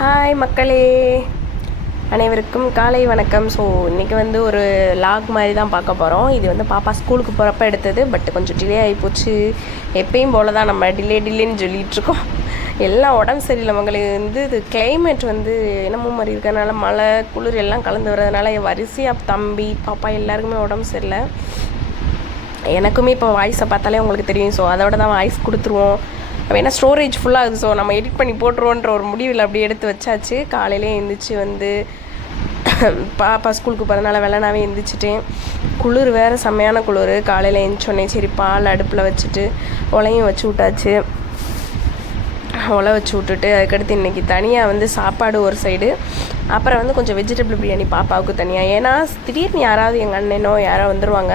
Hi மக்களே, அனைவருக்கும் காலை வணக்கம். ஸோ இன்றைக்கி வந்து ஒரு லாக் மாதிரி தான் பார்க்க போகிறோம். இது வந்து பாப்பா ஸ்கூலுக்கு போகிறப்ப எடுத்தது. பட் கொஞ்சம் டிலே ஆகிப்போச்சு. எப்பயும் போல தான் நம்ம டிலேன்னு சொல்லிகிட்ருக்கோம். எல்லாம் உடம்பு சரியில்லை மக்களுக்கு. வந்து இது கிளைமேட் வந்து என்னமோ மாதிரி இருக்கிறதுனால மழை குளிர் எல்லாம் கலந்து வர்றதுனால வரிசையாக தம்பி பாப்பா எல்லாருக்குமே உடம்பு சரியில்லை. எனக்குமே இப்போ வாய்ஸை பார்த்தாலே உங்களுக்கு தெரியும். ஸோ அதோட தான் வாய்ஸ் கொடுத்துருவோம். ஏன்னா ஸ்டோரேஜ் ஃபுல்லாகுது. ஸோ நம்ம எடிட் பண்ணி போட்டுருவோன்ற ஒரு முடிவில் அப்படி எடுத்து வச்சாச்சு. காலையிலே எழுந்திரிச்சு வந்து பாப்பா ஸ்கூலுக்கு போகிறதுனால வெள்ளனாவே எழுந்திரிச்சிட்டேன். குளிர் வேறு செம்மையான குளிர். காலையில் எழுந்திரிச்சோடனே சரி பால் அடுப்பில் வச்சுட்டு உலையும் வச்சு விட்டாச்சு. உலை வச்சு விட்டுட்டு அதுக்கடுத்து இன்றைக்கி தனியாக வந்து சாப்பாடு ஒரு சைடு, அப்புறம் வந்து கொஞ்சம் வெஜிடபிள் பிரியாணி பாப்பாவுக்கு தனியாக. ஏன்னா திடீர்னு யாராவது எங்கள் அண்ணனோ யாரோ வந்துடுவாங்க.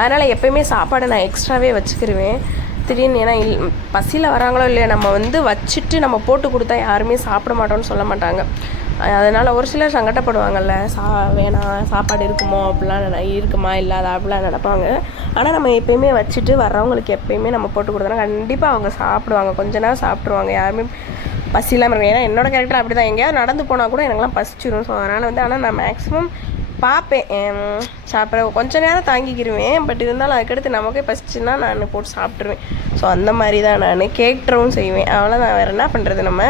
அதனால் எப்போயுமே சாப்பாடு நான் எக்ஸ்ட்ராவே வச்சுக்கிருவேன். திடீர்னு ஏன்னா பசியில் வராங்களோ இல்லையா, நம்ம வந்து வச்சுட்டு நம்ம போட்டு கொடுத்தா யாருமே சாப்பிட மாட்டோம்னு சொல்ல மாட்டாங்க. அதனால் ஒரு சிலர் சங்கடப்படுவாங்கல்ல, வேணாம் சாப்பாடு இருக்குமோ அப்படிலாம் இருக்குமா இல்லாத அப்படிலாம் நினைப்பாங்க. ஆனால் நம்ம எப்போயுமே வச்சுட்டு வர்றவங்களுக்கு எப்போயுமே நம்ம போட்டு கொடுத்தோன்னா கண்டிப்பாக அவங்க சாப்பிடுவாங்க. கொஞ்ச நேரம் சாப்பிட்ருவாங்க. யாருமே பசி இல்லாமல் இருக்கும். ஏன்னா என்னோடய கேரக்டர் அப்படி தான். எங்கேயாவது நடந்து போனால் கூட எனக்குலாம் பசிச்சிடும். ஸோ அதனால் வந்து ஆனால் நான் மேக்ஸிமம் பார்ப்பேன், சாப்பிட்ற கொஞ்சம் நேரம் தாங்கிக்கிடுவேன். பட் இருந்தாலும் அதுக்கடுத்து நமக்கே பசிச்சுன்னா நான் போட்டு சாப்பிட்ருவேன். ஸோ அந்த மாதிரி தான் நான் கேட்கவும் செய்வேன். அவ்வளோதான், வேறு என்ன பண்ணுறது நம்ம.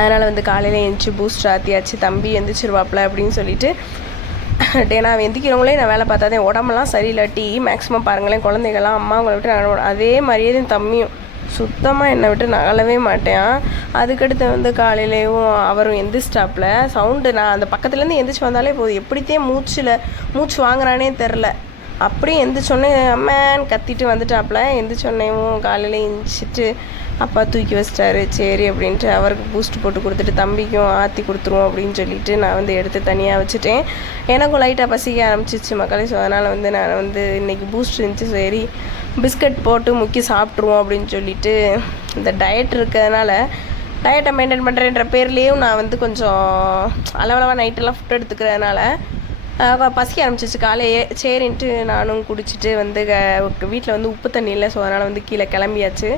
அதனால் வந்து காலையில் எழுந்திரிச்சி பூஸ்ட் ஆற்றியாச்சு. தம்பி எந்திரிச்சிருவாப்பில் அப்படின்னு சொல்லிட்டு நான் எந்திக்கிறவங்களே நான் வேலை பார்த்தாதே உடம்பெல்லாம் சரியில்லாட்டி மேக்ஸிமம் பாருங்களேன், குழந்தைகள்லாம் அம்மா அவங்கள விட்டு நகல அதே மாதிரியே தான் தம்பியும் சுத்தமாக என்னை விட்டு நகலவே மாட்டேன். அதுக்கடுத்து வந்து காலையிலேயும் அவரும் எந்திரிச்சிட்டாப்புல. சவுண்டு நான் அந்த பக்கத்துலேருந்து எந்திரிச்சு வந்தாலே போதும், எப்படித்தான் மூச்சு வாங்குறானே தெரில. அப்படியே எந்திரிச்சோடனே அம்மேன்னு கத்திட்டு வந்துட்டாப்புல. எந்திரிச்சோடனேவும் காலையில் எந்திரிச்சிட்டு அப்பா தூக்கி வச்சிட்டாரு. சரி அப்படின்ட்டு அவருக்கு பூஸ்ட் போட்டு கொடுத்துட்டு தம்பிக்கும் ஆற்றி கொடுத்துருவோம் அப்படின்னு சொல்லிட்டு நான் வந்து எடுத்து தனியாக வச்சுட்டேன். எனக்கும் லைட்டாக பசிக்க ஆரம்பிச்சிச்சு மக்களே. ஸோ அதனால் வந்து நான் வந்து இன்றைக்கி பூஸ்ட் இருந்துச்சு, சரி பிஸ்கட் போட்டு முக்கி சாப்பிட்ருவோம் அப்படின்னு சொல்லிட்டு இந்த டயட் இருக்கிறதுனால டயட்டை மெயின்டைன் பண்ணுறேன்ற பேர்லேயும் நான் வந்து கொஞ்சம் அளவளவாக நைட்டெல்லாம் ஃபுட் எடுத்துக்கிறதுனால பசிக்க ஆரம்பிச்சிச்சு காலையே. சரின்ட்டு நானும் குடிச்சிட்டு வந்து வீட்டில் வந்து உப்பு தண்ணி இல்லை. ஸோ அதனால் வந்து கீழே கிளம்பியாச்சு.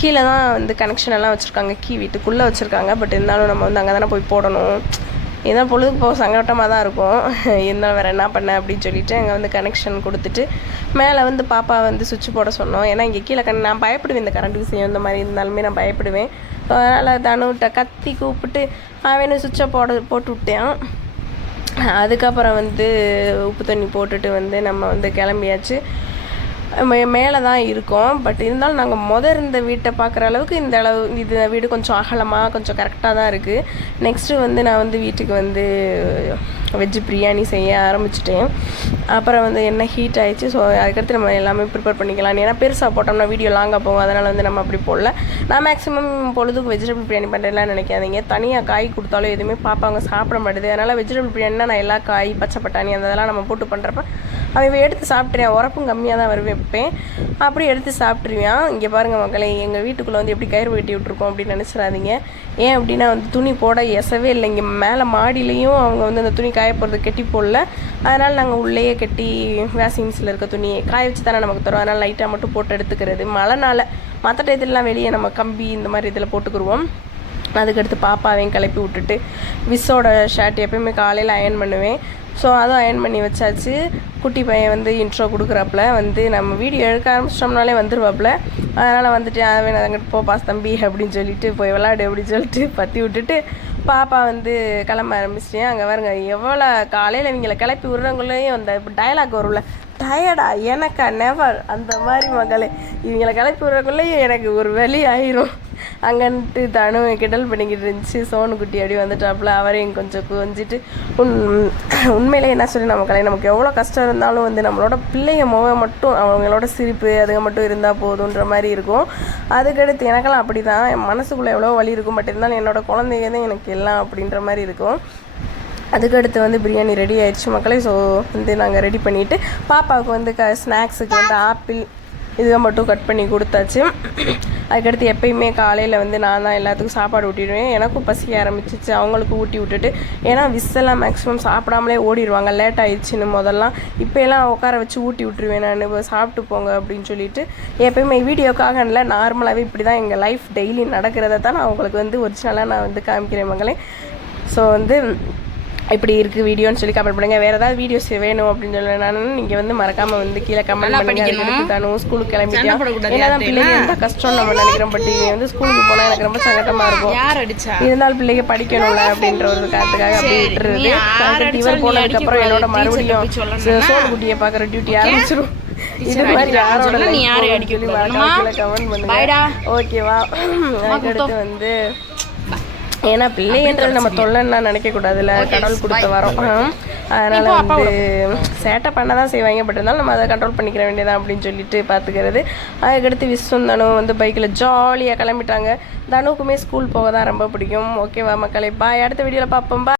கீழே தான் வந்து கனெக்ஷன் எல்லாம் வச்சுருக்காங்க, வீட்டுக்குள்ளே வச்சுருக்காங்க. பட் இருந்தாலும் நம்ம வந்து அங்கே தானே போய் போடணும். இதுதான் பொழுதுக்கு போக சங்கட்டமாக தான் இருக்கும். இருந்தாலும் வேறு என்ன பண்ணேன் அப்படின்னு சொல்லிட்டு அங்கே வந்து கனெக்ஷன் கொடுத்துட்டு மேலே வந்து பாப்பா வந்து சுவிட்ச் போட சொன்னோம். ஏன்னா இங்கே கீழே நான் பயப்படுவேன், இந்த கரண்ட் விஷயம் இந்த மாதிரி இருந்தாலுமே நான் பயப்படுவேன். ஸோ அதனால் தனுவிட்ட கத்தி கூப்பிட்டு அவனு சுவிட்சை போட்டு விட்டேன். அதுக்கப்புறம் வந்து உப்பு தண்ணி போட்டுட்டு வந்து நம்ம வந்து கிளம்பியாச்சு. மேலே தான் இருக்கோம். பட் இருந்தாலும் நாங்கள் இருந்த வீட்டை பார்க்குற அளவுக்கு இது வீடு கொஞ்சம் அகலமாக கொஞ்சம் கரெக்டாக தான் இருக்குது. நெக்ஸ்ட்டு வந்து நான் வந்து வீட்டுக்கு வந்து வெஜ்ஜு பிரியாணி செய்ய ஆரம்பிச்சிட்டேன். அப்புறம் வந்து என்ன ஹீட் ஆகிடுச்சு. ஸோ அதுக்கடுத்து நம்ம எல்லாமே ப்ரிப்பேர் பண்ணிக்கலாம். ஏன்னா பெருசாக போட்டோம்னா வீடியோ லாங்காக போகும். அதனால் வந்து நம்ம அப்படி போடல. நான் மேக்ஸிமம் பொழுதுக்கு வெஜிடபிள் பிரியாணி பண்ணுறதுலாம் நினைக்காதீங்க. தனியாக காய் கொடுத்தாலும் எதுவுமே பாப்பாங்க சாப்பிட மாட்டேது. அதனால் வெஜிடபிள் பிரியாணினா நான் எல்லா காய் பச்சை பட்டாணி அந்த இதெல்லாம் நம்ம போட்டு பண்ணுறப்ப அவன் எடுத்து சாப்பிட்ருவேன். உரப்பும் கம்மியாக தான் வைப்பேன். அப்படி எடுத்து சாப்பிட்ருவேன். இங்கே பாருங்கள் மக்களே, எங்கள் வீட்டுக்குள்ளே வந்து எப்படி கயிறு வெட்டி விட்ருக்கோம் அப்படின்னு நினச்சிடாதீங்க. ஏன் அப்படின்னா வந்து துணி போட எசவே இல்லை. இங்கே மேலே மாடியிலையும் அவங்க வந்து அந்த துணி காய போடுறது கெட்டி போடல. அதனால் நாங்கள் உள்ளேயே கட்டி வாஷிங் மிஷினில் இருக்க துணியை காய வச்சு தானே நமக்கு தரும். அதனால் லைட்டாக மட்டும் போட்டு எடுத்துக்கிறது. மழைனால மற்ற டயத்துலலாம் வெளியே நம்ம கம்பி இந்த மாதிரி இதில் போட்டுக்குருவோம். அதுக்கடுத்து பாப்பாவையும் கிளப்பி விட்டுட்டு விஸ்ஸோட ஷர்ட் எப்பயுமே காலையில் அயர்ன் பண்ணுவேன். ஸோ அதுவும் அயர்ன் பண்ணி வச்சாச்சு. குட்டி பையன் வந்து இன்ட்ரோ கொடுக்குறாப்புல வந்து நம்ம வீடியோ எடுக்க ஆரம்பிச்சிட்டோம்னாலே வந்துடுவாப்புல. அதனால் வந்துட்டு அவன் அங்கிட்டு போ பாஸ் தம்பி அப்படின்னு சொல்லிட்டு போய் விளாடு அப்படின்னு சொல்லிட்டு பற்றி விட்டுட்டு பாப்பா வந்து கிளம்ப ஆரம்பிச்சிட்டேன். அங்கே பாருங்க எவ்வளோ காலையில் இவங்களை கிளப்பி விடுறவங்களையும் அந்த டயலாக் வரும்ல, டயர்டா எனக்கா நெவர் அந்த மாதிரி மகளே, இவங்களை கிளப்பி விடுறக்குள்ளேயும் எனக்கு ஒரு வலி ஆயிரும். அங்கன்ட்டு தனு கிண்டல் பண்ணிக்கிட்டு இருந்துச்சு. சோனுக்குட்டி அப்படி வந்துட்டாப்புல. அவரையும் கொஞ்சம் கொஞ்சிட்டு உண்மையிலே என்ன சொல்லி நமக்கு எவ்வளோ கஷ்டம் இருந்தாலும் வந்து நம்மளோட பிள்ளைய முகம் மட்டும் அவங்களோட சிரிப்பு அதுங்க மட்டும் இருந்தால் போதுன்ற மாதிரி இருக்கும். அதுக்கடுத்து எனக்கெல்லாம் அப்படி தான், என் மனசுக்குள்ளே எவ்வளோ வலி இருக்கும். பட் இருந்தாலும் என்னோடய குழந்தைங்க தான் எனக்கு எல்லாம் அப்படின்ற மாதிரி இருக்கும். அதுக்கடுத்து வந்து பிரியாணி ரெடி ஆயிடுச்சு மக்களே. ஸோ வந்து நாங்கள் ரெடி பண்ணிவிட்டு பாப்பாவுக்கு வந்து ஸ்நாக்ஸுக்கு வந்து ஆப்பிள் இதுவை மட்டும் கட் பண்ணி கொடுத்தாச்சு. அதுக்கடுத்து எப்பயுமே காலையில் வந்து நான் தான் எல்லாத்துக்கும் சாப்பாடு ஊட்டிடுவேன். எனக்கும் பசிக்க ஆரம்பிச்சிச்சு, அவங்களுக்கு ஊட்டி விட்டுட்டு. ஏன்னா விஸ்ஸெல்லாம் மேக்ஸிமம் சாப்பிடாமலே ஓடிடுவாங்க லேட் ஆயிடுச்சுன்னு முதல்லாம். இப்போ எல்லாம் உட்கார வச்சு ஊட்டி விட்டுருவேன் நான், சாப்பிட்டு போங்க அப்படின்னு சொல்லிட்டு. எப்பயுமே வீடியோக்காக இல்லை, நார்மலாகவே இப்படி தான் எங்கள் லைஃப் டெய்லி நடக்கிறத தான் நான் உங்களுக்கு வந்து ஒரிஜினலாக நான் வந்து காமிக்கிறேன் மகளே. ஸோ வந்து இப்படி இருக்குது வீடியோன்னு சொல்லி கமெண்ட் பண்ணுங்கள். வேறு ஏதாவது வீடியோஸ் வேணும் அப்படின்னு சொல்லி நீங்கள் வந்து மறக்காமல் வந்து கீழே கமெண்ட் பண்ணுங்கள். தானும் ஸ்கூலுக்கு கிளம்பிட்டேன், ஏன்னா தான் பிள்ளைங்க எந்த கஷ்டம் நம்ம நினைக்கிறோம். பட் இங்கே வந்து ஸ்கூலுக்கு போனால் எனக்கு ரொம்ப சங்கடமாக இருக்கும். இருந்தாலும் பிள்ளைங்க படிக்கணும்ல அப்படின்ற ஒரு காரணத்துக்காக அப்படி விட்டுறது. இவர் போனதுக்கப்புறம் என்னோட மறுபடியும் சோழ குட்டியை பார்க்குற டியூட்டி ஆரம்பிச்சிடும். இது மாதிரி யாரோட சொல்லி மறக்காம கமெண்ட் பண்ணுங்க, ஓகேவா? அதுக்கடுத்து வந்து ஏன்னா பிள்ளைன்றது நம்ம தொல்லைன்னா நினைக்கக்கூடாதுல்ல, கடவுள் கொடுத்த வரோம். அதனால் வந்து சேட்டை பண்ண தான் செய்வாங்க, பட் இருந்தாலும் நம்ம அதை கண்ட்ரோல் பண்ணிக்கிற வேண்டியதான் அப்படின்னு சொல்லிட்டு பார்த்துக்கிறது. அதுக்கடுத்து விஸ்வம் தனும் வந்து பைக்கில் ஜாலியாக கிளம்பிட்டாங்க. தனுக்குமே ஸ்கூல் போக தான் ரொம்ப பிடிக்கும். ஓகேவா மக்களே, பாய். அடுத்த வீடியோவில் பார்ப்போம்.